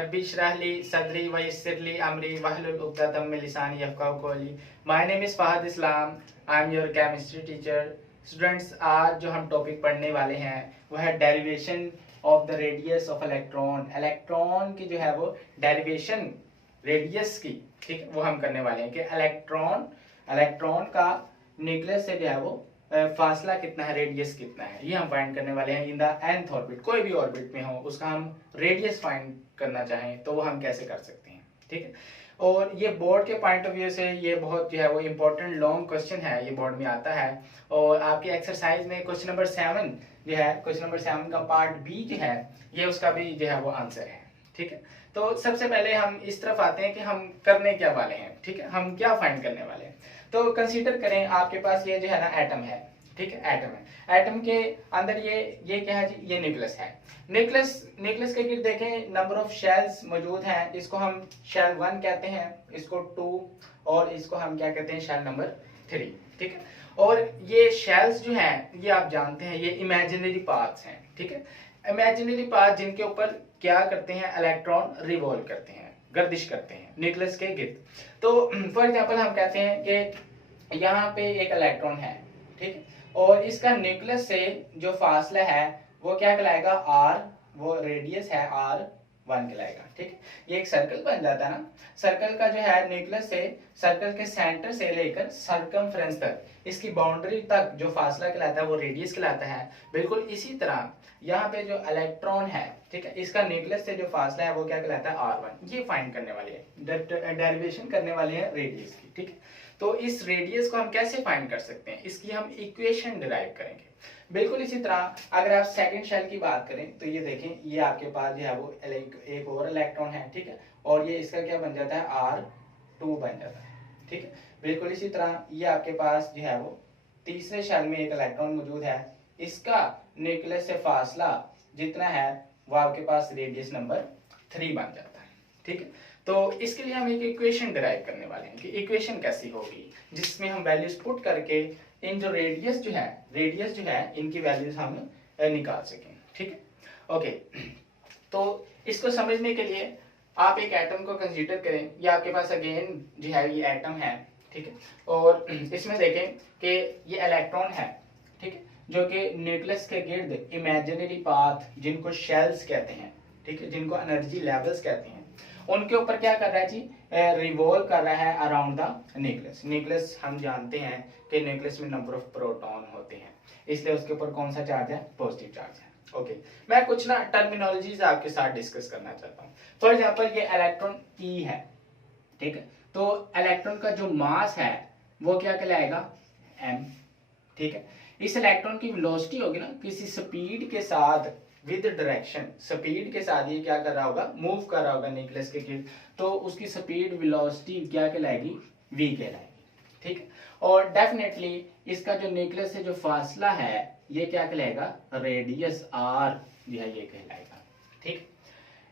रब्बी इश्रह ली सदरी वयस्सिर ली अमरी वहलुल उक़दतम मिन लिसानी यफ़क़हू क़ौली। My name is Fahad Islam, I am your chemistry teacher. Students, आज जो हम टॉपिक पढ़ने वाले हैं वह है derivation of the radius of electron. Electron की जो है वो डेरिवेशन रेडियस की, ठीक है, वो हम करने वाले हैं कि इलेक्ट्रॉन का न्यूक्लियस से जो है वो फासला कितना है, रेडियस कितना है, ये हम फाइंड करने वाले हैं इन द nth ऑर्बिट। कोई भी ऑर्बिट में हो उसका हम रेडियस फाइंड करना चाहें तो वो हम कैसे कर सकते हैं, ठीक है। और ये बोर्ड के पॉइंट ऑफ व्यू से ये बहुत जो है वो इम्पोर्टेंट लॉन्ग क्वेश्चन है, ये बोर्ड में आता है। और आपकी एक्सरसाइज में क्वेश्चन नंबर 7 जो है, क्वेश्चन नंबर 7 का पार्ट बी जो है, ये उसका भी जो है वो आंसर है, ठीक है। तो सबसे पहले हम इस तरफ आते हैं कि हम करने क्या वाले हैं, ठीक है, हम क्या फाइंड करने वाले हैं। तो कंसीडर करें आपके पास ये जो है ना एटम है, ठीक है, एटम है। एटम के अंदर ये क्या है जी, ये न्यूक्लियस है। न्यूक्लियस के गिर्द देखें नंबर ऑफ शेल्स मौजूद हैं। इसको हम शेल 1 कहते हैं, इसको 2 और इसको हम क्या कहते हैं, शेल नंबर 3, ठीक है। और ये शेल्स जो हैं ये आप जानते हैं ये इमेजिनरी पाथ्स हैं, ठीक है। इमेजिनरी पाथ जिनके ऊपर क्या करते हैं, इलेक्ट्रॉन रिवॉल्व करते हैं, गर्दिश करते हैं न्यूक्लियस के गिर्द। तो फॉर एग्जांपल हम कहते हैं कि यहाँ पे एक इलेक्ट्रॉन है, ठीक है, और इसका न्यूक्लियस से जो फासला है वो क्या कहलाएगा, आर, वो रेडियस है R1 कहलाएगा, ठीक है। ये एक सर्कल बन जाता है ना, सर्कल का जो है न्यूक्लियस से, सर्कल के सेंटर से लेकर सर्कमफ्रेंस तक, इसकी बाउंड्री तक जो फासला कहलाता है वो रेडियस कहलाता है। बिल्कुल इसी तरह यहाँ पे जो इलेक्ट्रॉन है, ठीक है, इसका न्यूक्लियस से जो फासला है वो क्या कहलाता है R1। ये फाइंड करने वाले हैं, डेरिवेशन करने वाले हैं रेडियस की, ठीक है। तो इस रेडियस को हम कैसे फाइंड कर सकते हैं, इसकी हम इक्वेशन डिराइव करेंगे। बिल्कुल इसी तरह अगर आप सेकंड शेल की बात करें तो ये देखें, ये आपके पास जो है वो एक और इलेक्ट्रॉन है, ठीक है, और ये इसका क्या बन जाता है, R2 बन जाता है, ठीक है। बिल्कुल इसी तरह ये आपके पास जो है वो तीसरे शेल में एक इलेक्ट्रॉन मौजूद है, इसका न्यूक्लियस से फासला जितना है वो आपके पास रेडियस नंबर 3 बन जाता है, ठीक है। तो इसके लिए हम एक इक्वेशन डिराइव करने वाले हैं कि इक्वेशन कैसी होगी जिसमें हम वैल्यूज पुट करके इन जो रेडियस जो है इनकी वैल्यूज हम निकाल सकें, ठीक है। ओके, तो इसको समझने के लिए आप एक एटम को कंसीडर करें। ये आपके पास अगेन जो है ये एटम है, ठीक है, और इसमें देखें कि ये इलेक्ट्रॉन है, ठीक है, जो कि न्यूक्लियस के गिर्द इमेजिनरी पाथ जिनको शेल्स कहते हैं, ठीक है, जिनको एनर्जी लेवल्स कहते हैं, उनके ऊपर क्या कर रहा है जी, रिवॉल्व कर रहा है अराउंड द न्यूक्लियस। न्यूक्लियस हम जानते हैं कि न्यूक्लियस में नंबर ऑफ प्रोटॉन होते हैं, इसलिए उसके ऊपर कौन सा चार्ज है, पॉजिटिव चार्ज है। ओके, मैं कुछ ना टर्मिनोलॉजीज आपके साथ डिस्कस करना चाहता हूँ। फॉर एग्जांपल ये इलेक्ट्रॉन ई है, ठीक है, तो इलेक्ट्रॉन का जो मास है वो क्या कहलाएगा, m, ठीक है। इस इलेक्ट्रॉन की वेलोसिटी होगी ना किसी स्पीड के साथ, विद डायरेक्शन, स्पीड के साथ ये क्या कर रहा होगा, मूव कर रहा होगा न्यूक्लियस के गिर्द, तो उसकी स्पीड वेलोसिटी क्या कहलाएगी, v कहलाएगी, ठीक है। और डेफिनेटली इसका जो न्यूक्लियस से जो फासला है ये क्या कहलाएगा, रेडियस r जो है ये कहलाएगा, ठीक।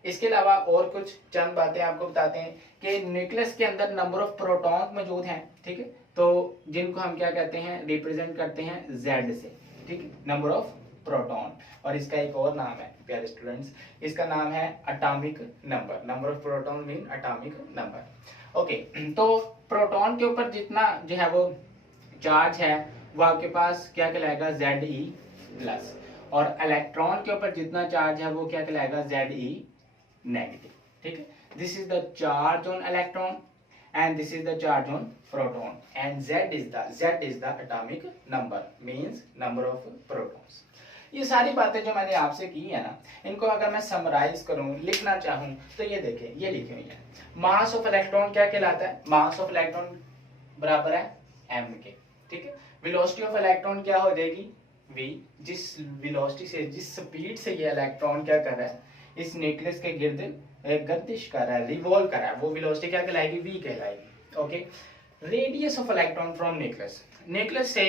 इसके अलावा और कुछ चंद बातें आपको बताते हैं कि न्यूक्लियस के अंदर नंबर ऑफ प्रोटॉन मौजूद हैं, ठीक है, तो जिनको हम क्या कहते हैं, रिप्रेजेंट करते हैं Z से, ठीक है, नंबर ऑफ प्रोटॉन। और इसका एक और नाम है प्यारे स्टूडेंट्स, इसका नाम है atomic number. Number of proton mean atomic number. Okay, तो प्रोटॉन के ऊपर जितना जो है वो चार्ज है वो आपके पास क्या कहलाएगा, Ze+, और इलेक्ट्रॉन के ऊपर जितना चार्ज है वो क्या कहलाएगा, Ze-, ठीक है। This is the charge on electron and this is the charge on proton, and Z is the atomic number, means number of protons। ये सारी बातें जो मैंने आपसे की है ना, इनको अगर मैं समराइज करूं, लिखना चाहूं, तो ये देखिए, ये लिखी हुई है। मास ऑफ इलेक्ट्रॉन क्या कहलाता है, मास ऑफ इलेक्ट्रॉन बराबर है m के, ठीक है। वेलोसिटी ऑफ इलेक्ट्रॉन क्या हो जाएगी, v, जिस वेलोसिटी से, जिस स्पीड से ये इलेक्ट्रॉन क्या कर रहा है, इस न्यूक्लियस के गिर्द गर्दिश कर रहा है, रिवॉल्व कर रहा है, वो वेलोसिटी क्या कहलाएगी, v कहलाएगी। Okay, radius of electron from nucleus, nucleus से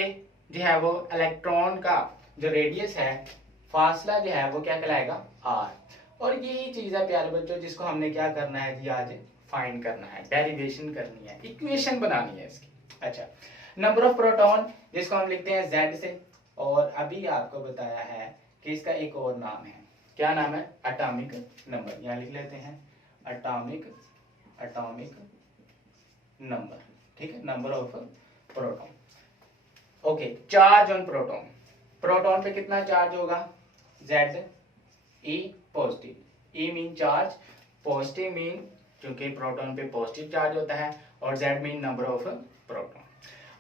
जो है वो इलेक्ट्रॉन का जो रेडियस है, फासला जो है वो क्या कहलाएगा, r। और यही चीज है प्यारे बच्चों जिसको हमने क्या करना है जी, आज फाइंड करना है, डेरिवेशन करनी है, इक्वेशन बनानी है इसकी। अच्छा, नंबर ऑफ प्रोटॉन जिसको हम लिखते हैं Z से, और अभी आपको बताया है कि इसका एक और नाम है, क्या नाम है, एटॉमिक नंबर, यहाँ लिख लेते हैं एटॉमिक नंबर, ठीक है, number of proton. Okay, charge on proton, proton पे कितना चार्ज होगा, Z E positive, E mean charge, positive mean क्योंकि प्रोटॉन पे पॉजिटिव चार्ज होता है, और Z mean number of proton.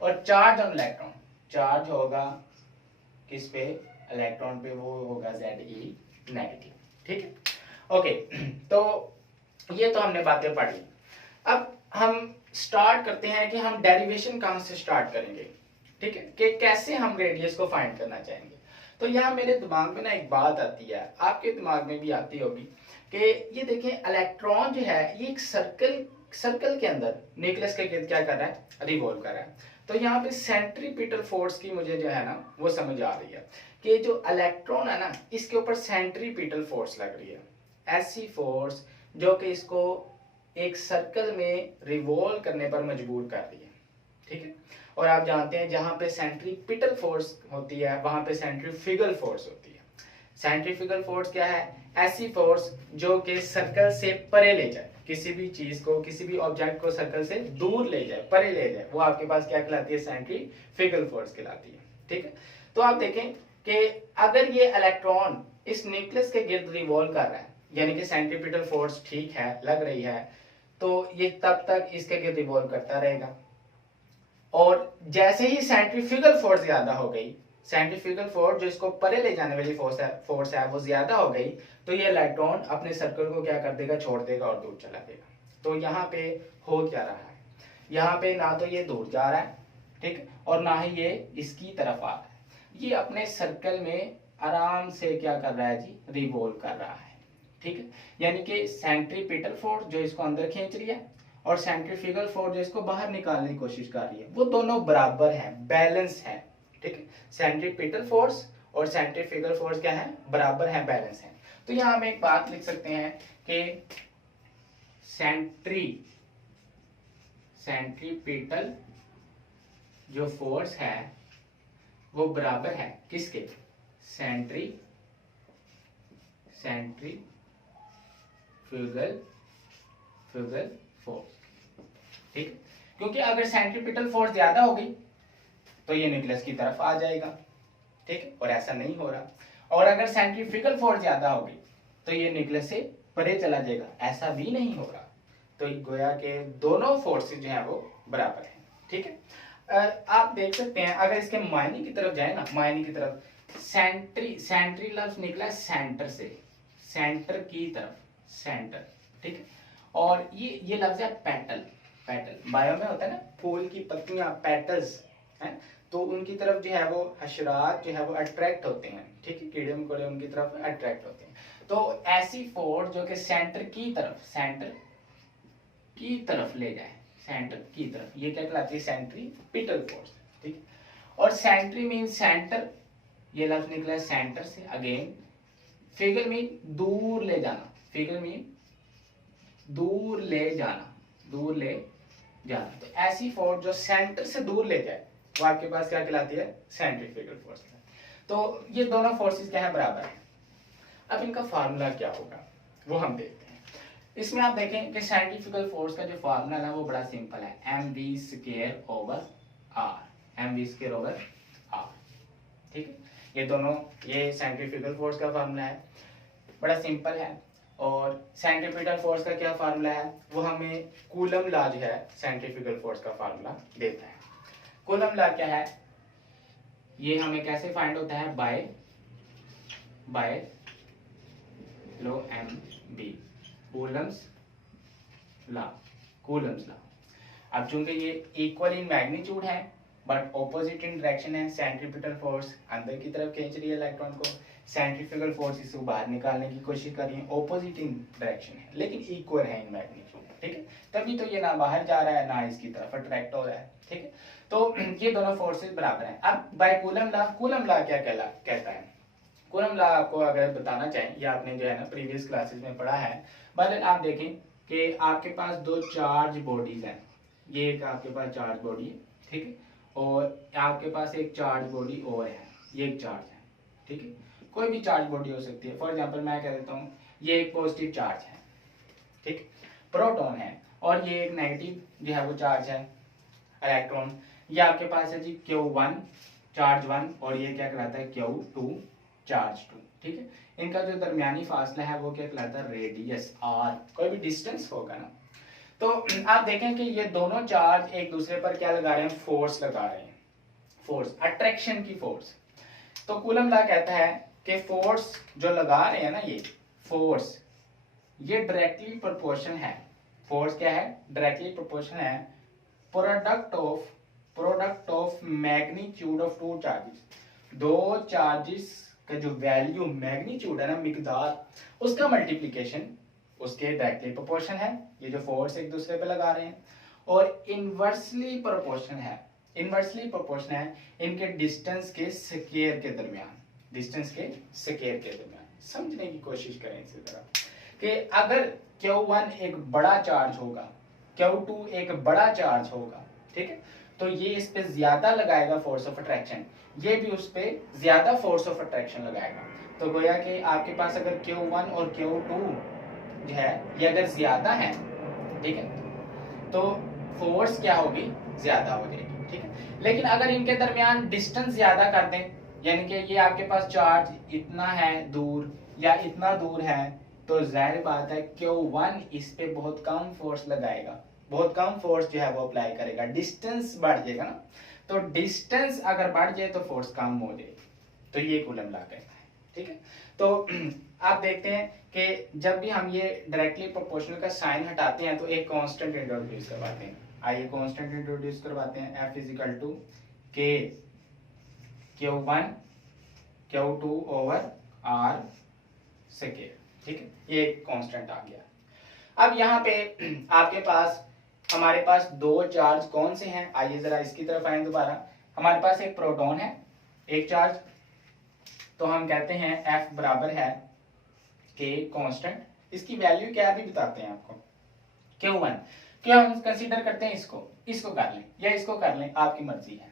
और चार्ज ऑन इलेक्ट्रॉन, चार्ज होगा किस पे, इलेक्ट्रॉन पे, वो होगा ZE नेगेटिव, ठीक है। ओके, तो ये तो हमने बातें पढ़ी। अब हम स्टार्ट करते हैं कि हम डेरिवेशन कहाँ से स्टार्ट करेंगे, ठीक है, कि कैसे हम रेडियस को फाइंड करना चाहेंगे। तो यहाँ मेरे दिमाग में ना एक बात आती है, आपके दिमाग में भी आती होगी, कि ये देखें इलेक्ट्रॉन जो है ये एक सर्कल के अंदर न्यूक्लियस के गिर्द क्या कर रहा है, रिवॉल्व कर रहा है। तो यहाँ पे सेंट्रीपिटल फोर्स की मुझे जो है ना वो समझ आ रही है कि जो इलेक्ट्रॉन है ना इसके ऊपर सेंट्रीपिटल फोर्स लग रही है, ऐसी फोर्स जो कि इसको एक सर्कल में रिवॉल्व करने पर मजबूर कर रही है, ठीक है। और आप जानते हैं जहां पे सेंट्रीपिटल फोर्स होती है वहां पे सेंट्रीफ्यूगल फोर्स होती है। सेंट्रीफ्यूगल फोर्स क्या है, ऐसी फोर्स जो कि सर्कल से परे ले जाए, किसी भी चीज को, किसी भी ऑब्जेक्ट को सर्कल से दूर ले जाए, परे ले जाए, वो आपके पास क्या कहलाती है, सेंट्रीफ्यूगल फोर्स कहलाती है, ठीक है। तो आप देखें कि अगर ये इलेक्ट्रॉन इस न्यूक्लियस के गिर्द रिवॉल्व कर रहा है, यानी कि सेंट्रीपिटल फोर्स ठीक है, लग रही है, तो ये तब तक इसके गिर्द रिवॉल्व करता रहेगा। और जैसे ही सेंट्रीफ्यूगल फोर्स ज्यादा हो गई, सेंट्रीफ्यूगल फोर्स जो इसको परे ले जाने वाली फोर्स है वो ज्यादा हो गई, तो ये इलेक्ट्रॉन अपने सर्कल को क्या कर देगा, छोड़ देगा और दूर चला देगा। तो यहाँ पे हो क्या रहा है, यहाँ पे ना तो ये दूर जा रहा है, ठीक, और ना ही ये इसकी तरफ आ रहा है, ये अपने सर्कल में आराम से क्या कर रहा है जी, रिवॉल्व कर रहा है, ठीक है। यानी कि सेंट्रीपिटल फोर्स जो इसको अंदर खींच रही है और सेंट्रीफ्यूगल फोर्स जो इसको बाहर निकालने की कोशिश कर रही है, वो दोनों बराबर है, बैलेंस है, ठीक है। सेंट्रीपिटल फोर्स और सेंट्रीफ्यूगल फोर्स क्या है, बराबर है, बैलेंस है। तो यहाँ हम एक बात लिख सकते हैं कि सेंट्रीपिटल जो फोर्स है वो बराबर है किसके, सेंट्रीफ्यूगल फोर्स, ठीक। क्योंकि अगर सेंट्रीपिटल फोर्स ज्यादा होगी तो ये न्यूक्लियस की तरफ आ जाएगा, ठीक, और ऐसा नहीं हो रहा। और अगर सेंट्रीफ्यूगल फोर्स ज्यादा होगी तो ये न्यूक्लियस से परे चला जाएगा, ऐसा भी नहीं हो रहा। तो गोया के दोनों फोर्सेस जो है वो बराबर हैं, ठीक है। आप देख सकते हैं अगर इसके मायने की तरफ जाए ना, मायने की तरफ, सेंट्री लफ्ज निकला सेंटर से, सेंटर की तरफ, सेंटर, ठीक है। और ये लफ्ज है पेटल, बायो में होता है ना, फूल की पत्तियां, पेटल्स हैं, तो उनकी तरफ जो है वो हशरात जो है वो अट्रैक्ट होते हैं, ठीक है, कीड़े मकोड़े उनकी तरफ अट्रैक्ट होते हैं। तो ऐसी फोर्स जो कि सेंटर की तरफ ले जाए, सेंटर की तरफ, ये क्या कहलाती है, सेंट्रीपिटल फोर्स, ठीक है। और सेंट्री मीन सेंटर, ये लफ्ज निकला है सेंटर से, अगेन फिगर मीन दूर ले जाना, फिगर मीन दूर ले जाना, तो ऐसी फोर्स जो सेंटर से दूर ले जाए वो आपके पास क्या कहलाती है, सेंट्रीफ्यूगल फोर्स। तो ये दोनों फोर्सेस क्या है, बराबर है। अब इनका फार्मूला क्या होगा वो हम देखते हैं। इसमें आप देखें कि सेंट्रीफ्यूगल फोर्स का जो फार्मूला है वो बड़ा सिंपल है, mv² r, ठीक है। ये दोनों, ये सेंट्रीफ्यूगल फोर्स का फार्मूला है, बड़ा सिंपल है। और सेंट्रीपिटल फोर्स का क्या फार्मूला है, वो हमें कूलम लॉ जो है सेंट्रीफ्यूगल फोर्स का फार्मूला देता है। कूलम लॉ क्या है, ये हमें कैसे फाइंड होता है, बाय लो mb, कूलम्स लॉ। अब चूंकि ये इक्वल इन मैग्नीट्यूड है बट ऑपोजिट इन डायरेक्शन है, सेंट्रीपिटल फोर्स अंदर की तरफ खींच रही है इलेक्ट्रॉन को, सेंट्रीफ्यूगल फोर्स इसको बाहर निकालने की कोशिश कर रही है, ऑपोजिट इन डायरेक्शन है लेकिन इक्वल है इन मैग्नीट्यूड, ठीक है। तभी तो ये ना बाहर जा रहा है ना इसकी तरफ अट्रैक्ट हो रहा है, ठीक है। तो ये दोनों फोर्सेस बराबर हैं। अब बाय कूलम लॉ क्या कहता है, कूलम लॉ आपको अगर बताना चाहें, ये आपने जो है ना प्रीवियस क्लासेस में पढ़ा है, बट आप देखें कि आपके पास दो चार्ज बॉडीज हैं, ये एक आपके पास चार्ज बॉडी है, ठीक है, और आपके पास एक चार्ज बॉडी और है, ये एक चार्ज है, ठीक है। कोई भी चार्ज बॉडी हो सकती है, फॉर एग्जांपल मैं कह देता हूँ ये एक पॉजिटिव चार्ज है, ठीक, प्रोटॉन है, और ये एक नेगेटिव जो है वो चार्ज है इलेक्ट्रॉन। ये आपके पास है जी Q1 चार्ज 1 और ये क्या कहलाता है Q2 चार्ज 2। ठीक है, इनका जो दरमियानी फासला है वो क्या कहलाता है रेडियस r। कोई भी डिस्टेंस होगा ना, तो आप देखें कि ये दोनों चार्ज एक दूसरे पर क्या लगा रहे हैं, फोर्स लगा रहे हैं, फोर्स, अट्रैक्शन की फोर्स। तो कूलम लॉ कहता है कि फोर्स जो लगा रहे हैं ना, ये फोर्स ये डायरेक्टली प्रोपोर्शन है, फोर्स क्या है, डायरेक्टली प्रोपोर्शन है product of magnitude of two charges. दो चार्जेस का जो वैल्यू मैग्नीट्यूड है ना, मिकदार, उसका मल्टीप्लिकेशन उसके डायरेक्टली प्रोपोर्शन है, ये जो फोर्स एक दूसरे पे लगा रहे हैं, और इनवर्सली प्रोपोर्शन है, इनवर्सली प्रोपोर्शन है इनके डिस्टेंस के स्क्वायर के दरमियान, डिस्टेंस के स्क्वायर के दरमियान। समझने की कोशिश करें इसी तरह कि अगर Q1 एक बड़ा चार्ज होगा, Q2 एक बड़ा चार्ज होगा, ठीक है, तो ये इस पे ज्यादा लगाएगा फोर्स ऑफ अट्रैक्शन, ये भी उस पे ज्यादा फोर्स ऑफ अट्रैक्शन लगाएगा। तो गोया कि आपके पास अगर Q1 और Q2 जो है ये अगर ज्यादा है, ठीक है, तो फोर्स क्या होगी, ज्यादा हो जाएगी। ठीक है, लेकिन अगर इनके दरमियान डिस्टेंस ज्यादा कर दें, यानी कि ये आपके पास चार्ज इतना है दूर या इतना दूर है, तो जाहिर बात है Q1 इस पे बहुत कम फोर्स लगाएगा, बहुत कम फोर्स जो है वो अप्लाई करेगा, डिस्टेंस बढ़ जाएगा ना, तो डिस्टेंस अगर बढ़ जाए तो फोर्स कम हो जाएगी। तो ये कूलम लॉ कहता है। ठीक है, तो आप देखते हैं कि जब भी हम ये डायरेक्टली प्रोपोर्शनल का साइन हटाते हैं तो एक कांस्टेंट इंट्रोड्यूस करवाते हैं। आइए कांस्टेंट इंट्रोड्यूस करवाते हैं, F इजिकल टू के Q1 Q2 over R square. ठीक है, ये एक कांस्टेंट आ गया। अब यहाँ पे आपके पास हमारे पास दो चार्ज कौन से हैं, आइए जरा इसकी तरफ आए दोबारा। हमारे पास एक प्रोटॉन है, एक चार्ज, तो हम कहते हैं F बराबर है के कांस्टेंट, इसकी वैल्यू क्या भी बताते हैं आपको, Q1, क्यों हम कंसीडर करते हैं इसको कर लें या इसको कर लें, आपकी मर्जी है।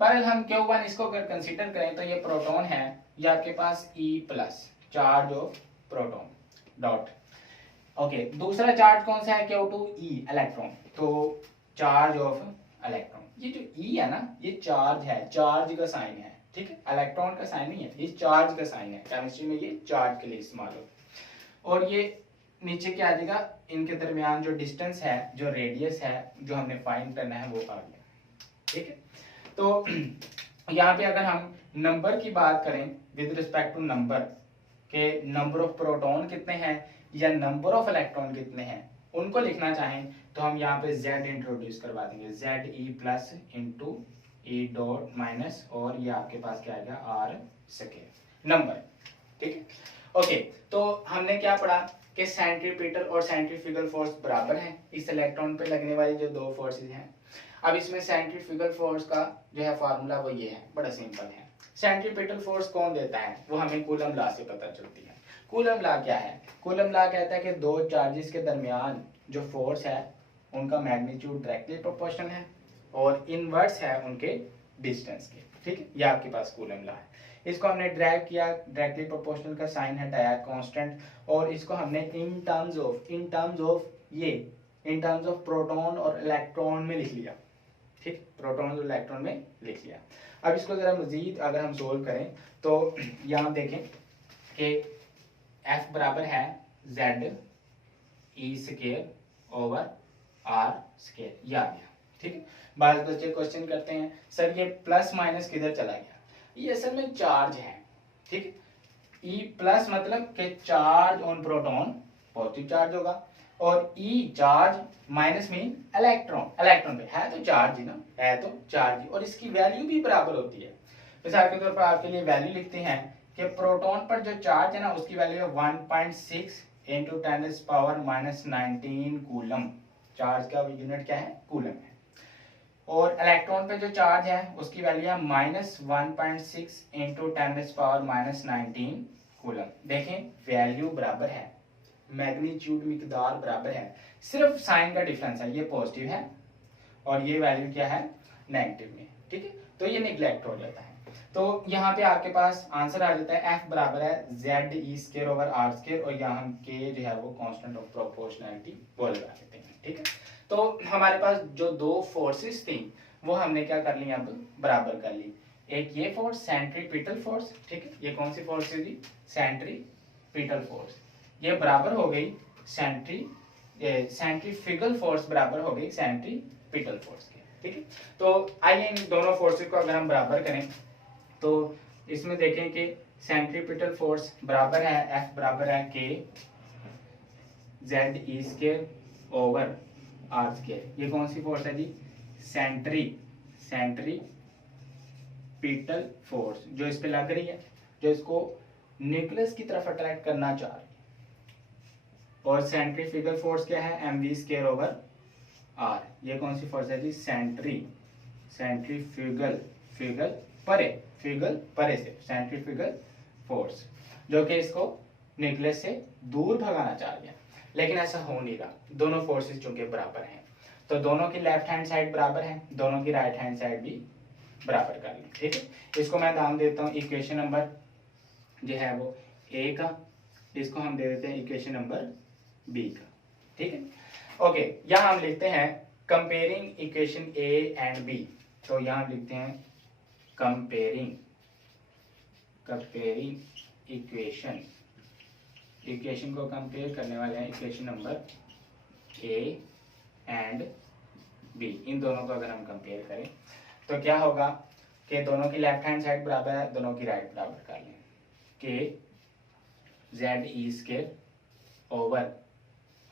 बहरहाल हम Q1 इसको अगर कंसीडर करें तो ये प्रोटॉन है, ये आपके पास E plus charge of proton dot. Okay, दूसरा चार्ज कौन सा है Q2 E इलेक्ट्रॉन, तो चार्ज ऑफ इलेक्ट्रॉन। ये जो E है ना, ये चार्ज है, चार्ज का साइन है, ठीक है, इलेक्ट्रॉन का साइन नहीं है, ये चार्ज का साइन है, केमिस्ट्री में ये चार्ज के लिए इस्तेमाल होता है। और ये नीचे क्या आ जाएगा, इनके दरमियान जो डिस्टेंस है, जो रेडियस है, जो हमने फाइंड करना है वो आ गया। ठीक है, तो यहाँ पे अगर हम नंबर की बात करें विद रिस्पेक्ट टू नंबर के, नंबर ऑफ प्रोटॉन कितने हैं या नंबर ऑफ इलेक्ट्रॉन कितने हैं, उनको लिखना चाहें तो हम यहाँ पे Z इंट्रोड्यूस करवा देंगे, ZE plus into E dot minus, और ये आपके पास क्या आएगा R स्क्वायर नंबर। ठीक है, ओके, तो हमने क्या पढ़ा कि सेंट्रीपिटल और सेंट्रीफ्यूगल फोर्स बराबर हैं इस इलेक्ट्रॉन पे लगने वाली जो दो फोर्सेस हैं। अब इसमें सेंट्रीफ्यूगल फोर्स का जो है फार्मूला वो ये है, बड़ा सिंपल है। सेंट्रीपिटल फोर्स कौन देता है, वो हमें कूलम लॉ से पता चलती है। कूलम लॉ क्या है, कूलम लॉ कहता है कि दो चार्जेस के दरमियान जो फोर्स है उनका मैग्नीट्यूड डायरेक्टली प्रोपोर्शनल है और इनवर्स है उनके डिस्टेंस के। ठीक है, ये आपके पास कूलम लॉ है। इसको हमने ड्राइव किया, डायरेक्टली प्रोपोर्शनल का साइन है डायरेक्ट कांस्टेंट, और इसको हमने इन टर्म्स ऑफ प्रोटॉन और इलेक्ट्रॉन में लिख लिया। ठीक, प्रोटॉन और इलेक्ट्रॉन में लिख लिया। अब इसको जरा मजीद अगर हम सोल्व करें तो यहाँ देखें कि F बराबर है Z E square over R square, ये आ गया। ठीक है, बाद बच्चे क्वेश्चन करते हैं सर ये प्लस माइनस किधर चला गया, ये असल में चार्ज है। ठीक, E प्लस मतलब कि charge on proton positive charge होगा, और E charge minus mean electron पे है तो चार्ज ही ना, है तो चार्ज ही, और इसकी वैल्यू भी बराबर होती है। मिसाल के तौर पर आपके लिए वैल्यू लिखते हैं कि प्रोटॉन पर जो चार्ज है ना उसकी वैल्यू है 1.6 इंटू 10⁻⁻19 कूलम, चार्ज का यूनिट क्या है, कूलम है। और इलेक्ट्रॉन पे जो चार्ज है उसकी वैल्यू है -1.6 इंटू 10⁻⁻19 कूलम। देखें वैल्यू बराबर है, मैग्नीट्यूड मिकदार बराबर है, सिर्फ साइन का डिफरेंस है, ये पॉजिटिव है और ये वैल्यू क्या है, नेगेटिव में। ठीक है, तो ये निगलेक्ट हो जाता है। तो यहाँ पे आपके पास आंसर आ जाता है F बराबर है Z E square over R square, और यहाँ हम K जो है वो कांस्टेंट ऑफ प्रोपोर्शनैलिटी वो लगा देते हैं। ठीक है, तो हमारे पास जो दो फोर्सेस थी वो हमने क्या कर ली, अब बराबर कर ली। एक ये फोर्स सेंट्रीपिटल फोर्स, ठीक है, ये कौन सी फोर्स है जी, सेंट्रीपिटल फोर्स, ये बराबर हो गई सेंट्रीफ्यूगल फोर्स बराबर हो गई सेंट्रीपिटल फोर्स के। ठीक है, तो आइए इन दोनों फोर्सेस को अगर हम बराबर करें तो इसमें देखें कि सेंट्रीपिटल फोर्स बराबर है F बराबर है K Z E square over R square. ये कौन सी फोर्स है जी, सेंट्रीपिटल फोर्स जो इस पे लग रही है, जो इसको न्यूक्लियस की तरफ अट्रैक्ट करना चाह रही है। और सेंट्रीफ्यूगल फोर्स क्या है, mv स्केयर ओवर r। ये कौन सी फोर्स है जी, सेंट्रीफ्यूगल परे से सेंट्रीफ्यूगल फोर्स, जो कि इसको न्यूक्लियस से दूर भगाना चाह रही है। लेकिन ऐसा हो नहीं रहा, दोनों फोर्सेस चूंकि बराबर हैं, तो दोनों की लेफ्ट हैंड साइड बराबर है, दोनों की राइट हैंड साइड भी बराबर कर ली। ठीक है, इसको मैं नाम देता हूँ इक्वेशन नंबर जो है वो ए का, इसको हम दे देते हैं इक्वेशन नंबर बी का। ठीक है, ओके, यहाँ हम लिखते हैं comparing equation A and B. तो यहाँ हम लिखते हैं कंपेयरिंग इक्वेशन को कंपेयर करने वाले हैं equation number A and B. इन दोनों को अगर हम कंपेयर करें तो क्या होगा कि दोनों की लेफ्ट हैंड साइड बराबर है, दोनों की राइट बराबर कर लें। K Z E square over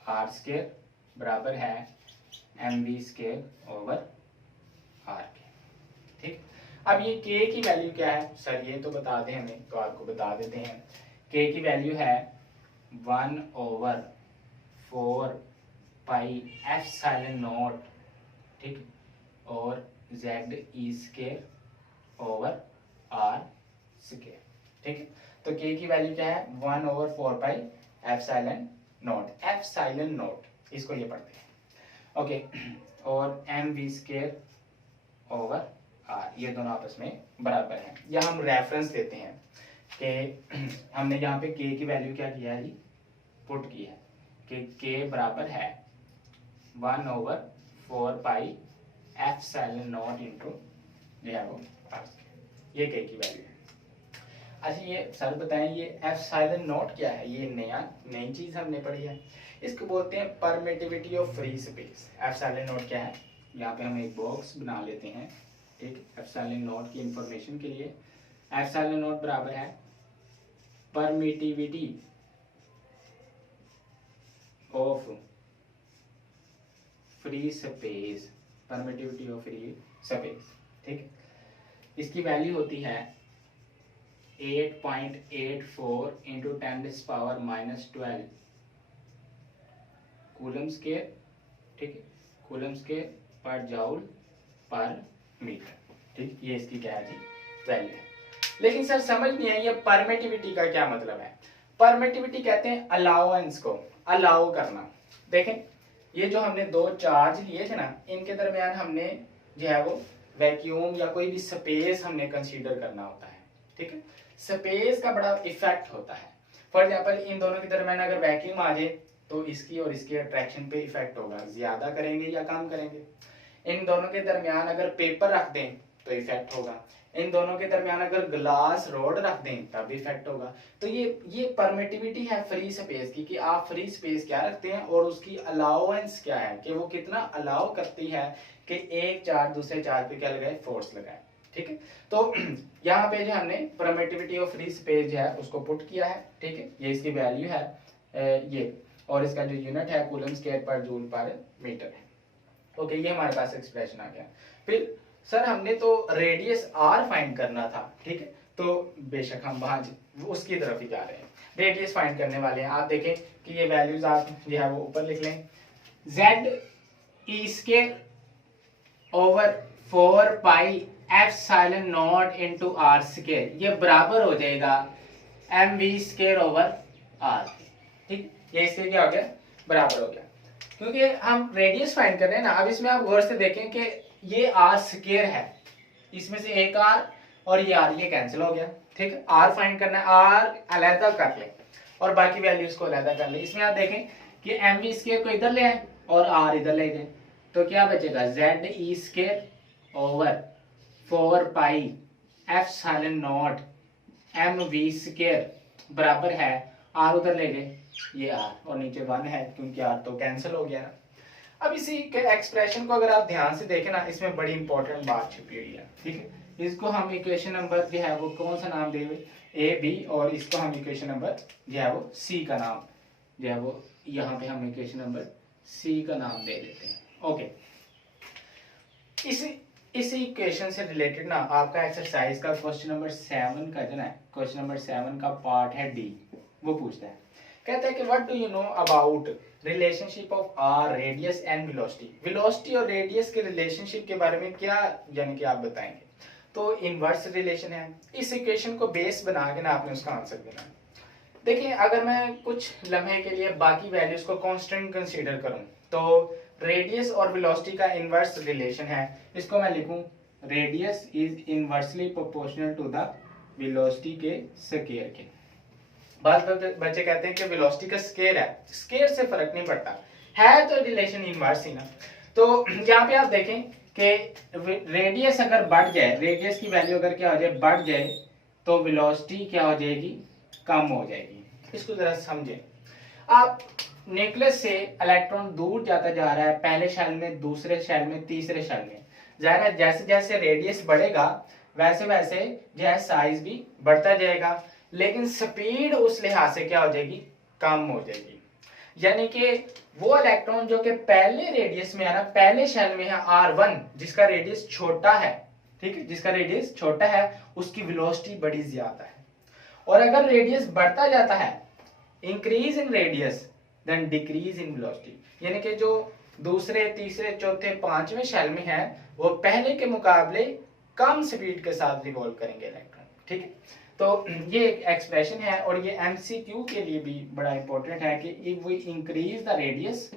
R square बराबर है M V square over R के। ठीक, अब ये के की वैल्यू क्या है सर, ये तो बता दें हमें, तो आपको बता देते हैं। के की वैल्यू है 1/4 पाई एप्सिलॉन नॉट, ठीक, और Z E square over R square. ठीक है, तो के की वैल्यू क्या है, 1/4 पाई एप्सिलॉन नॉट, इसको ये पढ़ते हैं। ओके, और M V square over R, ये दोनों आपस में बराबर हैं। या हम रेफरेंस देते हैं कि हमने यहाँ पे के की वैल्यू क्या किया है जी, पुट की है कि के बराबर है 1/4 पाई एप्सिलॉन नॉट इंटू जो है वो आर स्केयर, ये के की वैल्यू है। अच्छा ये सर बताएं, ये एप्सिलॉन नॉट क्या है, ये नई चीज हमने पढ़ी है, इसको बोलते हैं permittivity of free space. Epsilon not क्या है, यहाँ पे हम एक बॉक्स बना लेते हैं, ठीक, एप्सिलॉन नॉट की इंफॉर्मेशन के लिए। एप्सिलॉन नॉट बराबर है परमिटिविटी ऑफ फ्री स्पेस, ठीक, इसकी वैल्यू होती है 8.84 इंटू 10⁻⁻12 कूलम स्केयर, ठीक है, कूलम स्केयर पर जाउल पर मीटर। ठीक, ये इसकी क्या है जी, वैल्यू है। लेकिन सर समझ नहीं है ये परमिटिविटी का क्या मतलब है। परमिटिविटी कहते हैं अलाउंस को, अलाउ करना। देखें ये जो हमने दो चार्ज लिए थे ना, इनके दरमियान हमने जो है वो वैक्यूम या कोई भी स्पेस हमने कंसीडर करना होता है। ठीक है, स्पेस का बड़ा इफेक्ट होता है। फॉर एग्जाम्पल इन दोनों के दरमियान अगर वैक्यूम आ जाए तो इसकी और इसकी अट्रैक्शन पे इफेक्ट होगा, ज्यादा करेंगे या कम करेंगे। इन दोनों के दरमियान अगर पेपर रख दें तो इफेक्ट होगा, इन दोनों के दरमियान अगर ग्लास रोड रख दें तब इफेक्ट होगा। तो ये परमिटिविटी है फ्री स्पेस की, कि आप फ्री स्पेस क्या रखते हैं और उसकी अलाउंस क्या है, कि वो कितना अलाउ करती है कि एक चार्ज दूसरे चार्ज पे क्या लगाए, फोर्स लगाए। ठीक है, तो यहाँ पे जो हमने परमिटिविटी ऑफ फ्री स्पेस जो है उसको पुट किया है। ठीक है, ये इसकी वैल्यू है ये, और इसका जो यूनिट है कूलम स्क्वायर पर जूल पर मीटर है। ओके, ये हमारे पास एक्सप्रेशन आ गया। फिर सर हमने तो रेडियस आर फाइंड करना था, ठीक है, तो बेशक हम वहां उसकी तरफ ही जा रहे हैं, रेडियस फाइंड करने वाले हैं। आप देखें कि ये वैल्यूज आप जो है वो ऊपर लिख लें, Z E square over 4 pi epsilon naught into R square, ये बराबर हो जाएगा M V square over R. ठीक, ये इसके क्या हो गया, बराबर हो गया, क्योंकि हम रेडियस फाइंड कर रहे हैं ना। अब इसमें आप गौर से देखें कि ये आर स्केयर है, इसमें से एक आर और ये कैंसिल हो गया। ठीक है, आर फाइंड करना है, आर अलहदा कर ले और बाकी वैल्यूज को अलहदा कर ले। इसमें आप देखें कि एम वी स्केयर को इधर ले आए और आर इधर ले जाए, तो क्या बचेगा, Z E square over 4 pi epsilon naught M V square बराबर है, आर उधर ले गए, ये आर और नीचे 1 है क्योंकि आर तो कैंसिल हो गया ना। अब इसी के एक्सप्रेशन को अगर आप ध्यान से देखें ना, इसमें बड़ी इंपॉर्टेंट बात छिपी हुई है। ठीक है, इसको हम इक्वेशन नंबर जो है वो कौन सा नाम देंगे, ए बी, और इसको हम इक्वेशन नंबर जो है वो सी का नाम जो है वो यहाँ पे हम इक्वेशन नंबर सी का नाम दे देते हैं। ओके, इस इक्वेशन से रिलेटेड ना आपका एक्सरसाइज का क्वेश्चन नंबर 7 का जो ना क्वेश्चन नंबर 7 का पार्ट है डी, वो पूछता है, कहता है कि what do you know about relationship of R radius and velocity. Velocity और रेडियस के रिलेशनशिप के बारे में क्या यानी कि आप बताएंगे। तो इनवर्स रिलेशन है। इस इक्वेशन को बेस बना के ना आपने उसका आंसर देना। देखिए, अगर मैं कुछ लम्हे के लिए बाकी वैल्यूज को कांस्टेंट कंसीडर करूं तो रेडियस और वेलोसिटी का इनवर्स रिलेशन है। इसको मैं लिखूं, radius is inversely proportional to the velocity के स्क्वायर के। बाद बच्चे कहते हैं कि वेलोसिटी का स्क्वायर है, स्क्वायर से फर्क नहीं पड़ता, है तो रिलेशन इनवर्स ही ना। तो यहाँ पे आप देखें कि रेडियस अगर बढ़ जाए, रेडियस की वैल्यू अगर क्या हो जाए, बढ़ जाए, तो वेलोसिटी क्या हो जाएगी, कम हो जाएगी। इसको जरा समझें। आप न्यूक्लियस से इलेक्ट्रॉन दूर जाता जा रहा है, पहले शेल में, दूसरे शेल में, तीसरे शेल में, जाहिर है जैसे जैसे रेडियस बढ़ेगा वैसे वैसे जो है साइज भी बढ़ता जाएगा, लेकिन स्पीड उस लिहाज से क्या हो जाएगी, कम हो जाएगी। यानी कि वो इलेक्ट्रॉन जो कि पहले रेडियस में है ना, पहले शेल में है R1, जिसका रेडियस छोटा है, ठीक है, जिसका रेडियस छोटा है, उसकी वेलोसिटी बड़ी ज्यादा है। और अगर रेडियस बढ़ता जाता है, increase in radius then decrease in velocity, यानी कि जो दूसरे, तीसरे, चौथे, पांचवें शेल में है, वो पहले के मुकाबले कम स्पीड के साथ रिवॉल्व करेंगे इलेक्ट्रॉन। ठीक है, तो ये एक एक्सप्रेशन है और ये एमसीक्यू के लिए भी बड़ा इंपॉर्टेंट है कि if we increase the radius,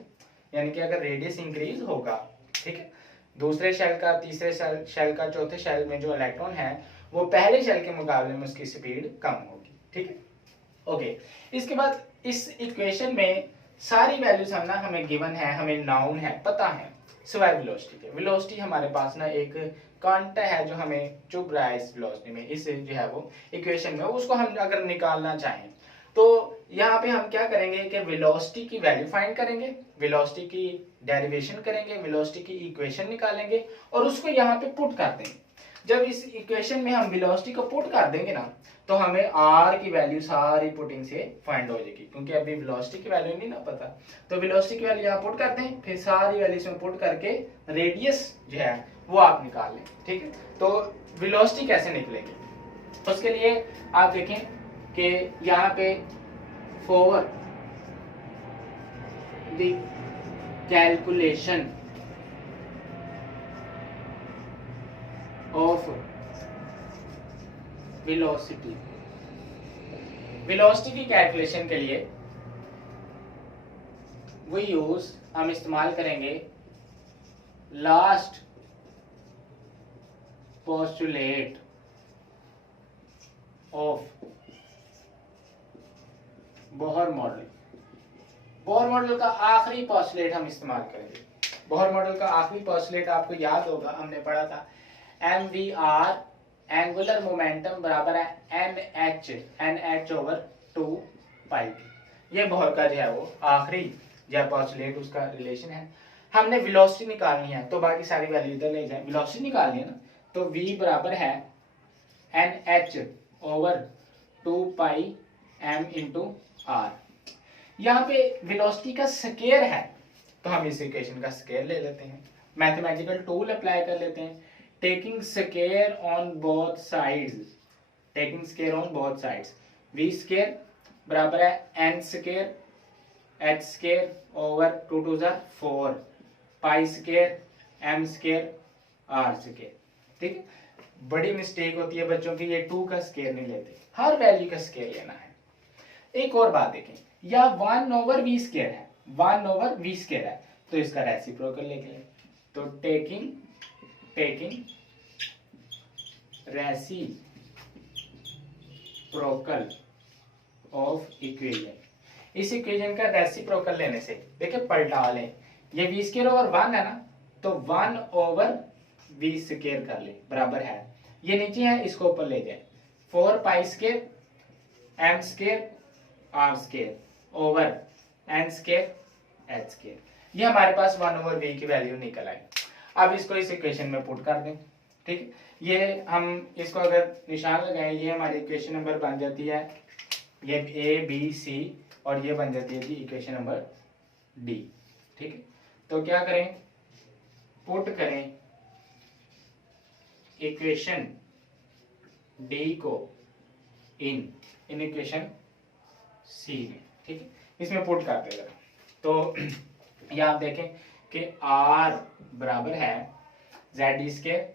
यानी कि अगर रेडियस इंक्रीज होगा, ठीक है, दूसरे शेल का, तीसरे शेल का, चौथे शेल में जो इलेक्ट्रॉन है वो पहले शेल के मुकाबले में उसकी स्पीड कम होगी। ठीक है, ओके। इसके बाद इस इक्वेशन में सारी वैल्यूज हम ना हमें गिवन है, हमें नाउन है, पता है, सिवाय वेलोसिटी के। वेलोसिटी हमारे पास ना एक कांटा है जो हमें चुभ रहा है इस वेलोसिटी में, इस जो है वो इक्वेशन में, उसको हम अगर निकालना चाहें तो यहाँ पे हम क्या करेंगे कि वेलोसिटी की वैल्यू फाइंड करेंगे, वेलोसिटी की डेरिवेशन करेंगे, वेलोसिटी की इक्वेशन निकालेंगे और उसको यहाँ पे पुट कर देंगे। जब इस इक्वेशन में हम वेलोसिटी को पुट कर देंगे ना, तो हमें आर की वैल्यू सारी पुटिंग से फाइंड हो जाएगी, क्योंकि अभी वेलोसिटी की वैल्यू नहीं ना पता। तो वेलोसिटी की वैल्यू यहाँ पुट करते हैं, फिर सारी वैल्यूज में पुट करके रेडियस जो है वो आप निकाल लें। ठीक है, तो वेलोसिटी कैसे निकलेगी उसके लिए आप देखें कि यहाँ पे for the calculation of velocity, velocity की कैलकुलेशन के लिए हम इस्तेमाल करेंगे last postulate of Bohr model. Bohr model का आखिरी पोस्टुलेट हम इस्तेमाल करेंगे। बोहर मॉडल का आखिरी पोस्टुलेट आपको याद होगा, हमने पढ़ा था mvr एंगुलर मोमेंटम बराबर है nh ओवर 2 पाई। ये बोहर का जो है वो आखिरी जो पोस्टुलेट, उसका रिलेशन है। हमने वेलोसिटी निकालनी है तो बाकी सारी वैल्यू इधर ले जाए, वेलोसिटी निकालनी है ना, तो v बराबर है nh ओवर 2 पाई m इंटू r। यहाँ पे वेलोसिटी का स्क्वायर है तो हम इस इक्वेशन का स्क्वायर ले लेते हैं, मैथमेटिकल टूल अप्लाई कर लेते हैं, taking square on both sides, taking square on both sides, v square बराबर है n square h square over 2 two 4 pi square m square r square. ठीक है, बड़ी मिस्टेक होती है बच्चों की, ये 2 का स्क्वायर नहीं लेते, हर वैल्यू का स्क्वायर लेना है। एक और बात देखें, या 1 ओवर v स्क्वायर है, 1 ओवर v स्क्वायर है, तो इसका रेसिप्रोकल लेके, तो टेकिंग रेसिप्रोकल ऑफ इक्वेशन। इस इक्वेशन का रेसिप्रोकल लेने से देखिए पलटा लें, ये वी स्क्वायर ओवर 1 है ना, तो 1 ओवर वी स्क्वायर कर ले बराबर है, ये नीचे है इसको ऊपर ले जाए, 4 pi square M square R square over N square H square. ये हमारे पास 1 ओवर वी की वैल्यू निकल आई। अब इसको इस इक्वेशन में पुट कर दें, ठीक है। ये हम इसको अगर निशान लगाएं, ये हमारी इक्वेशन नंबर बन जाती है, ये ए बी सी, और ये बन जाती है जी इक्वेशन नंबर डी, ठीक है। तो क्या करें, पुट करें इक्वेशन डी को इन इक्वेशन सी में, ठीक है। इसमें पुट कर देगा तो ये आप देखें कि r बराबर है Z square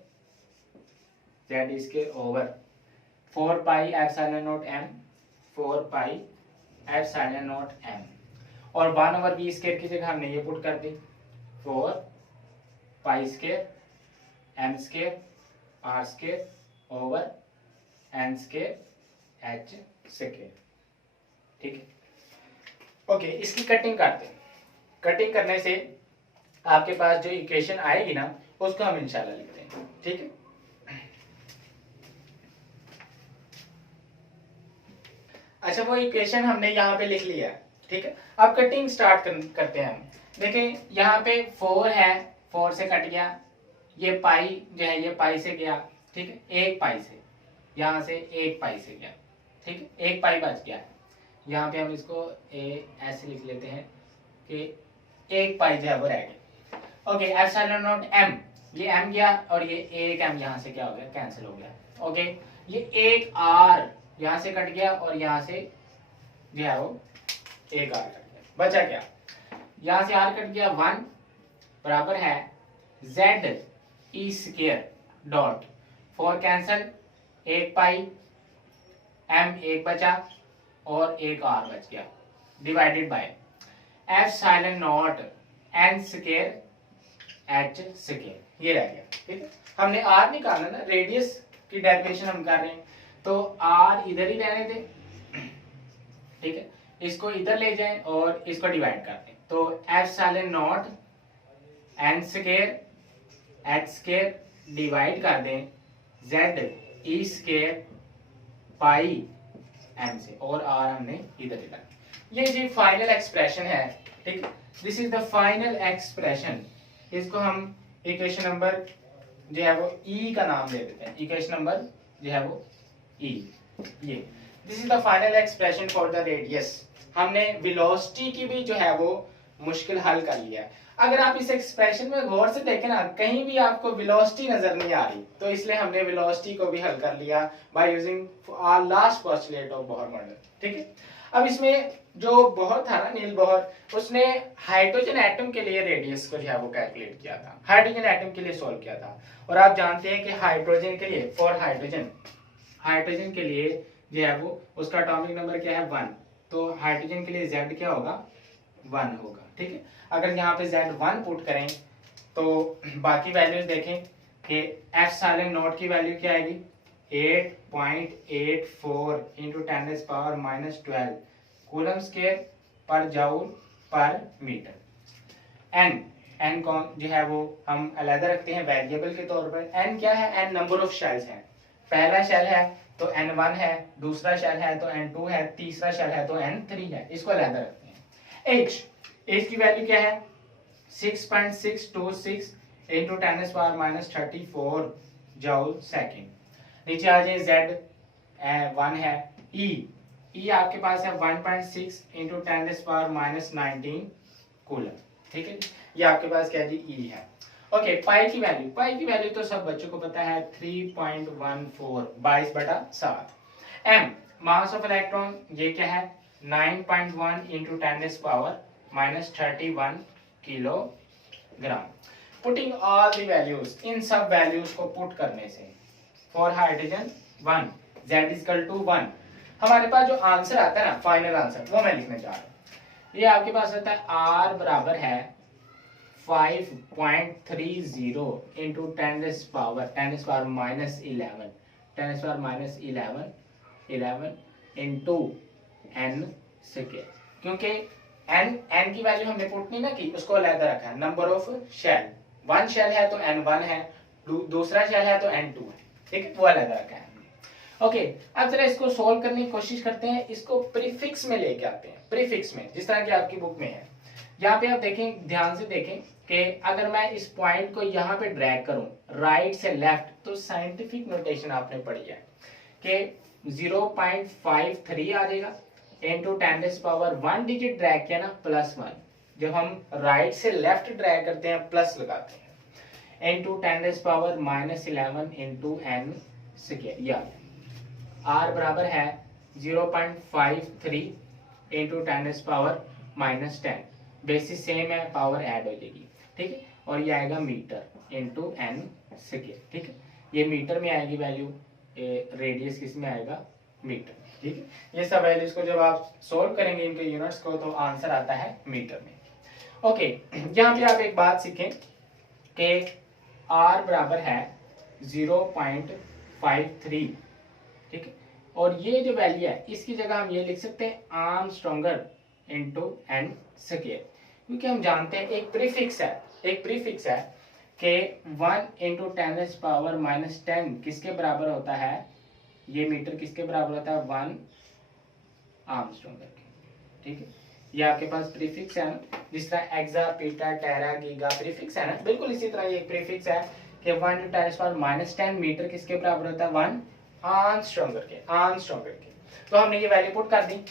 over 4 pi epsilon not m, 4 pi epsilon not m, और 1 ओवर v स्क्वायर की जगह हमने ये पुट कर दी 4 pi square m square r square over n square h square, ठीक है। ओके, इसकी कटिंग करते हैं। कटिंग करने से आपके पास जो इक्वेशन आएगी ना, उसको हम इंशाल्लाह लिखते हैं, ठीक है। अच्छा, वो इक्वेशन हमने यहाँ पे लिख लिया, ठीक है। अब कटिंग स्टार्ट करते हैं हम। देखिए यहाँ पे 4 है, 4 से कट गया, ये पाई जो है ये पाई से गया, ठीक है, एक पाई से, यहाँ से एक पाई से गया, ठीक है, एक पाई बच गया है। यहाँ पे हम इसको ए ऐसे लिख लेते हैं कि एक पाई जो है वो रह गया। ओके, एप्सिलॉन नॉट m, ये m गया और ये एक m यहाँ से क्या हो गया, कैंसिल हो गया। ओके, ये एक r यहाँ से कट गया और यहाँ से जो है वो एक r कट गया, बचा क्या, यहाँ से r कट गया 1 बराबर है z E square dot 4 cancel, एक पाई m एक बचा और एक r बच गया, divided by epsilon not n square h square, ये रह गया, ठीक है। हमने r निकालना ना, रेडियस की डेरिवेशन हम कर रहे हैं, तो r इधर ही रहने दें, ठीक है, इसको इधर ले जाएं और इसको डिवाइड कर दें, तो epsilon not n square h square divide कर दें z E square pi m से, और r हमने इधर ही रखा। ये जी फाइनल एक्सप्रेशन है, ठीक, this is the final expression. इसको हम इक्वेशन नंबर जो है वो ई का नाम दे देते हैं, इक्वेशन नंबर जो है वो ई, ये this is the final expression for the radius. हमने वेलोसिटी की भी जो है वो मुश्किल हल कर लिया है। अगर आप इस एक्सप्रेशन में गौर से देखें ना, कहीं भी आपको वेलोसिटी नजर नहीं आ रही, तो इसलिए हमने वेलोसिटी को भी हल कर लिया by using our last postulate of Bohr model, ठीक है। अब इसमें जो बोहर था ना, नील बोहर, उसने हाइड्रोजन एटम के लिए रेडियस को जो है वो कैलकुलेट किया था, हाइड्रोजन एटम के लिए सॉल्व किया था। और आप जानते हैं कि हाइड्रोजन के लिए, फॉर हाइड्रोजन के लिए जो है वो उसका एटॉमिक नंबर क्या है 1, तो हाइड्रोजन के लिए Z क्या होगा 1 होगा, ठीक है। अगर यहाँ पे Z1 पुट करें तो बाकी वैल्यूज देखें कि एप्सिलॉन नॉट की वैल्यू क्या आएगी 8.84 इंटू 10⁻⁻12 कूलम स्क्वायर पर जाउल पर मीटर। n कौन जो है वो हम अलग रखते हैं वेरिएबल के तौर पर। n क्या है, n नंबर ऑफ शेल्स हैं, पहला शेल है तो n1 है, दूसरा शेल है तो n2 है, तीसरा शेल है तो n3 है, इसको अलग रखते हैं। h की वैल्यू क्या है 6.626 इंटू 10⁻34 जूल सेकेंड। नीचे आ जाए z 1 है, e आपके पास है 1.6 इंटू 10⁻19 कूलम, ठीक है, ये आपके पास क्या जी e है। ओके, पाई की वैल्यू तो सब बच्चों को पता है 3.14 22/7। m मास ऑफ इलेक्ट्रॉन ये क्या है 9.1 into 10⁻31 kilogram. Putting all the values, इन सब वैल्यूज को पुट करने से फॉर हाइड्रोजन 1 z=1, हमारे पास जो आंसर आता है ना, फाइनल आंसर, वो मैं लिखने जा रहा हूँ। ये आपके पास आता है r बराबर है 5.30 इंटू 10⁻11 11 इंटू n स्क्वायर, क्योंकि n की वैल्यू हमने पुट नहीं ना की, उसको अलग रखा है। नंबर ऑफ शेल, 1 शेल है तो n1 है, दूसरा शेल है तो n2 है, ठीक है, वो अलग रखा है हमने। ओके, अब जरा इसको सोल्व करने की कोशिश करते हैं। इसको प्रीफिक्स में लेके आते हैं, प्रीफिक्स में, जिस तरह की आपकी बुक में है। यहाँ पे आप देखें, ध्यान से देखें कि अगर मैं इस पॉइंट को यहाँ पे ड्रैग करूं राइट से लेफ्ट, तो साइंटिफिक नोटेशन आपने पढ़ी है कि 0.53 आ जाएगा इंटू 10⁻1 डिजिट ड्रैग किया ना +1, जब हम राइट से लेफ्ट ड्रैग करते हैं प्लस लगाते हैं, इंटू 10⁻11 इंटू n स्क्वायर, या r बराबर है 0.53 इंटू 10⁻⁻10, बेसिस सेम है, पावर ऐड हो जाएगी, ठीक है, और ये आएगा मीटर इंटू n स्क्वायर, ठीक है, ये मीटर में आएगी वैल्यू, रेडियस किस में आएगा, मीटर, ठीक है। ये सब वैल्यूज को जब आप सोल्व करेंगे इनके यूनिट्स को, तो आंसर आता है मीटर में। ओके, यहाँ पे आप एक बात सीखें कि r बराबर है 0.53, ठीक है, और ये जो वैल्यू है इसकी जगह हम ये लिख सकते हैं आर्मस्ट्रॉन्गर इंटू n स्क्वायर, क्योंकि हम जानते हैं एक प्रीफिक्स है कि 1 इंटू 10⁻⁻10 किसके बराबर होता है, ये मीटर किसके बराबर होता है, 1 आर्मस्ट्रॉन्गर के, ठीक है। ये आपके पास प्रीफिक्स है ना, जिस तरह एक्सा, पीटा, टेरा, गीगा प्रीफिक्स है ना, बिल्कुल इसी तरह ये एक प्रीफिक्स है कि 1 इंटू 10⁻⁻10 मीटर किसके बराबर होता है, 1 आर्मस्ट्रॉन्गर के। तो हमने ये वैल्यू पुट कर दी।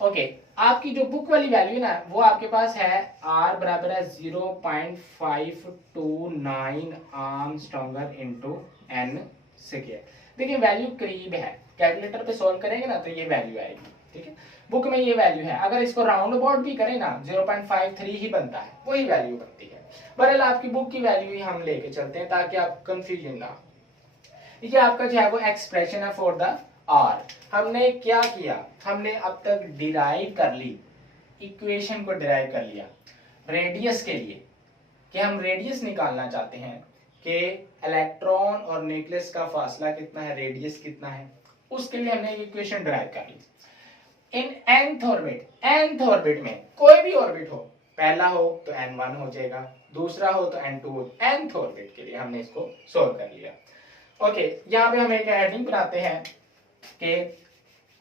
ओके, आपकी जो बुक वाली वैल्यू है ना, वो आपके पास है r बराबर है 0.529 आर्मस्ट्रॉन्गर इंटू n स्क्वायर। देखिए वैल्यू करीब है, कैलकुलेटर पे सॉल्व करेंगे ना तो ये वैल्यू आएगी, ठीक है, बुक में ये वैल्यू है। अगर इसको राउंड अबाउट भी करें ना 0.53 ही बनता है, वही वैल्यू बनती है। बहरहाल आपकी बुक की वैल्यू ही हम लेके चलते हैं ताकि आप कंफ्यूजन ना। ये आपका जो है वो एक्सप्रेशन है फॉर द आर। हमने क्या किया, हमने अब तक डिराइव कर ली, इक्वेशन को डिराइव कर लिया रेडियस के लिए, कि हम रेडियस निकालना चाहते हैं कि इलेक्ट्रॉन और न्यूक्लियस का फासला कितना है, रेडियस कितना है, उसके लिए हमने इक्वेशन डिराइव कर ली। इन nth ऑर्बिट में कोई भी ऑर्बिट हो, पहला हो तो n1 हो जाएगा, दूसरा हो तो n2 हो, nth ऑर्बिट के लिए हमने इसको सोल्व कर लिया। ओके, यहाँ पे हम एक हेडिंग बनाते हैं कि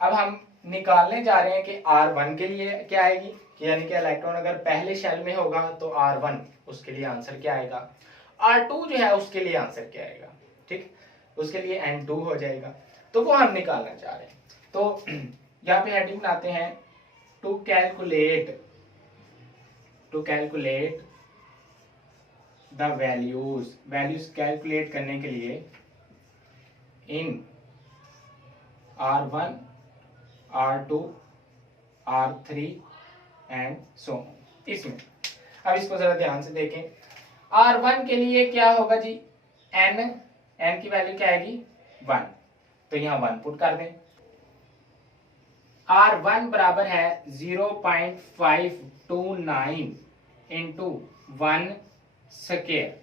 अब हम निकालने जा रहे हैं कि R1 के लिए क्या आएगी, कि यानी कि इलेक्ट्रॉन अगर पहले शेल में होगा तो R1 उसके लिए आंसर क्या आएगा, R2 जो है उसके लिए आंसर क्या आएगा, ठीक, उसके लिए N2 हो जाएगा। तो वो हम निकालना चाह रहे हैं। तो यहाँ पे हेडिंग बनाते हैं to calculate the values calculate करने के लिए इन R1, R2, R3 and so on. इसमें अब इसको जरा ध्यान से देखें। R1 के लिए क्या होगा जी, n की वैल्यू क्या आएगी 1, तो यहाँ 1 पुट कर दें। R1 बराबर है 0.529 इंटू 1 स्क्वायर,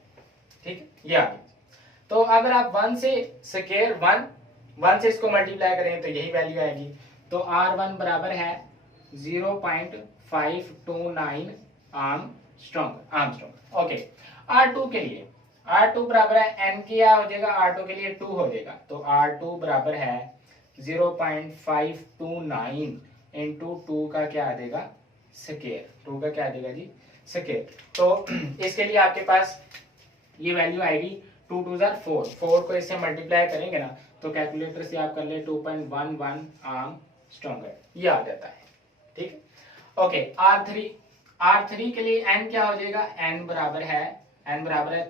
ठीक, ये आ गया। तो अगर आप 1 से स्क्वायर 1 से इसको मल्टीप्लाई करें तो यही वैल्यू आएगी। तो R1 बराबर है 0.529 आर्मस्ट्रॉन्ग। ओके, R2 के लिए, R2 बराबर है n क्या हो जाएगा, R2 के लिए 2 हो जाएगा, तो R2 बराबर है 0.529 इंटू 2 का क्या आ जाएगा स्क्वायर, 2 का क्या आ जाएगा जी स्क्वायर। तो इसके लिए आपके पास ये वैल्यू आएगी 2 2 4 को इससे मल्टीप्लाई करेंगे ना तो कैलकुलेटर से आप कर ले 2.11 आर्मस्ट्रॉन्ग, ये आ जाता है, ठीक। ओके, R3 के लिए n क्या हो जाएगा, n बराबर है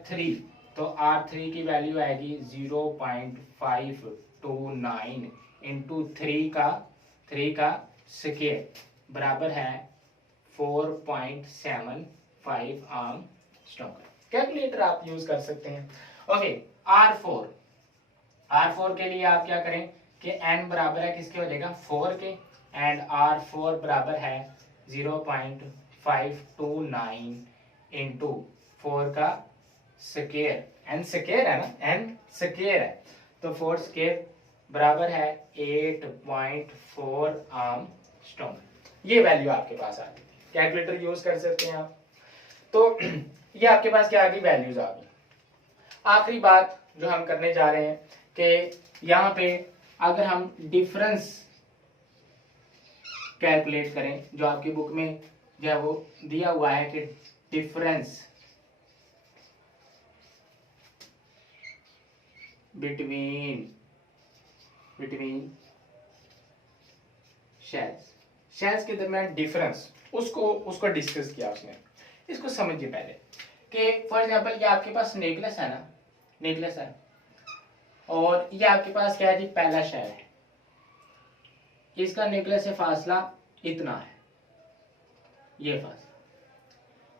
3, तो R3 की वैल्यू आएगी 0.529 इंटू 3 का स्क्वायर बराबर है 4.75 आर्मस्ट्रॉन्ग। कैलकुलेटर आप यूज कर सकते हैं। ओके, R4 के लिए आप क्या करें कि n बराबर है किसके हो जाएगा 4 के, एंड R4 बराबर है 0.529 इंटू 4 का स्क्वायर, n स्क्वायर है ना, n स्क्वायर है, तो फोर्स के बराबर है 8.4 आर्मस्ट्रॉन्ग। ये वैल्यू आपके पास आ गई, कैलकुलेटर यूज कर सकते हैं आप। तो ये आपके पास क्या आ गई, वैल्यूज आ गई। आखिरी बात जो हम करने जा रहे हैं कि यहाँ पे अगर हम डिफरेंस कैलकुलेट करें, जो आपकी बुक में जो है वो दिया हुआ है कि डिफरेंस बिटवीन शेल्स के दरमियान डिफरेंस, उसको डिस्कस किया उसने। इसको समझिए पहले कि फॉर एग्जांपल ये आपके पास नेकलेस है ना, नेकलेस है, और ये आपके पास क्या है जी, पहला शेल है। इसका नेकलेस से फासला इतना है, ये फासला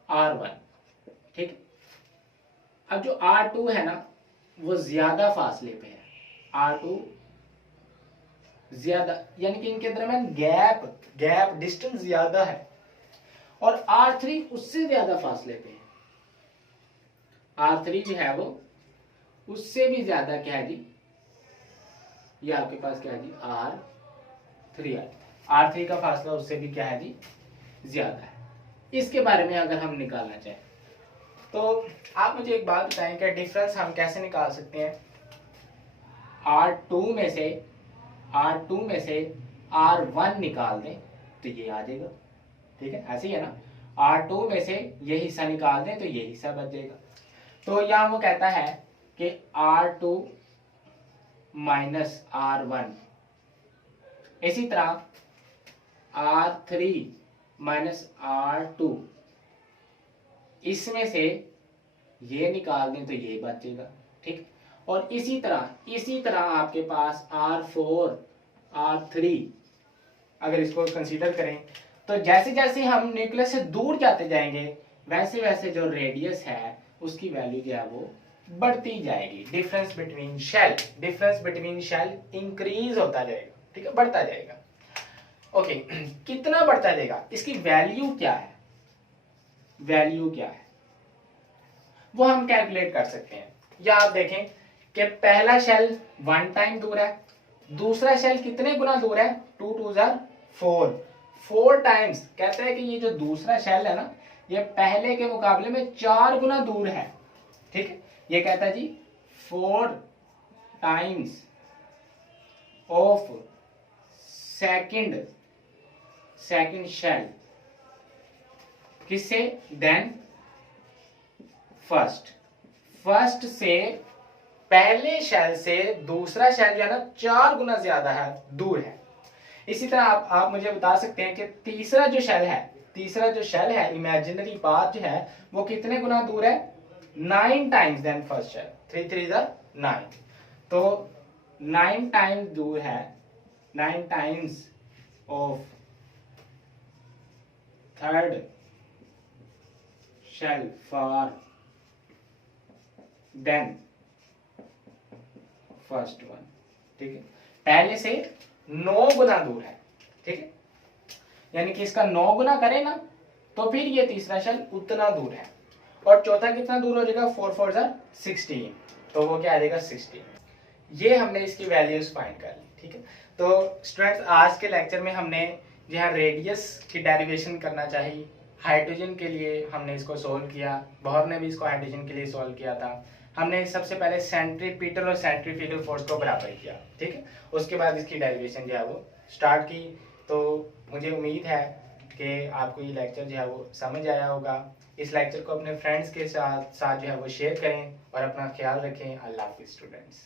R1, ठीक। अब जो R2 है ना वो ज्यादा फासले पे है, R2 ज्यादा, यानी कि इनके दरमियान गैप डिस्टेंस ज्यादा है, और R3 उससे ज्यादा फासले पे है। R3 जो है वो उससे भी ज्यादा क्या है जी, ये आपके पास क्या है जी, R3 का फासला उससे भी क्या है जी, ज्यादा है। इसके बारे में अगर हम निकालना चाहें तो आप मुझे एक बात बताएं, क्या डिफरेंस हम कैसे निकाल सकते हैं। R2 में से R1 निकाल दें तो ये आ जाएगा, ठीक है, ऐसे ही है ना। R2 में से ये हिस्सा निकाल दें तो ये हिस्सा बच जाएगा। तो यहाँ वो कहता है कि R2 माइनस R1, इसी तरह R3 माइनस R2, इसमें से ये निकाल दें तो ये बचेगा, ठीक। और इसी तरह आपके पास R4, R3 अगर इसको कंसीडर करें तो जैसे जैसे हम न्यूक्लियस से दूर जाते जाएंगे वैसे वैसे जो रेडियस है उसकी वैल्यू जो है वो बढ़ती जाएगी। डिफरेंस बिटवीन शेल इंक्रीज होता जाएगा, ठीक है, बढ़ता जाएगा। ओके, कितना बढ़ता जाएगा, इसकी वैल्यू क्या है, वो हम कैलकुलेट कर सकते हैं। या आप देखें कि पहला शेल 1 टाइम दूर है, दूसरा शेल कितने गुना दूर है, 2 2 4 टाइम्स। कहते हैं कि ये जो दूसरा शेल है ना ये पहले के मुकाबले में 4 गुना दूर है, ठीक है। ये कहता है जी 4 टाइम्स ऑफ सेकंड शेल, किससे, देन फर्स्ट से पहले शेल से दूसरा शेल या ना 4 गुना ज्यादा है, दूर है। इसी तरह आप मुझे बता सकते हैं कि तीसरा जो शेल है इमेजिनरी पार्ट जो है वो कितने गुना दूर है, 9 टाइम्स देन फर्स्ट शेल, 3 3 9, तो 9 टाइम्स दूर है, 9 times of third shell for then first one, ठीक है। पहले से 9 गुना दूर है, ठीक है, यानी कि इसका 9 गुना करें ना तो फिर ये तीसरा शेल उतना दूर है। और चौथा कितना दूर हो जाएगा, 4 4 16, तो वो क्या आ जाएगा 16। ये हमने इसकी वैल्यूज फाइंड कर ली, ठीक है। तो स्टूडेंट्स आज के लेक्चर में हमने जहाँ रेडियस की डेरिवेशन करना चाहिए, हाइड्रोजन के लिए हमने इसको सोल्व किया, बोहर ने भी इसको हाइड्रोजन के लिए सोल्व किया था। हमने सबसे पहले सेंट्रीपिटल और सेंट्रीफ्यूगल फोर्स को बराबर किया, ठीक है, उसके बाद इसकी डेरिवेशन जो है वो स्टार्ट की। तो मुझे उम्मीद है कि आपको ये लेक्चर जो है वो समझ आया होगा। इस लेक्चर को अपने फ्रेंड्स के साथ जो है वो शेयर करें और अपना ख्याल रखें। अल्लाह हाफिज़ स्टूडेंट्स।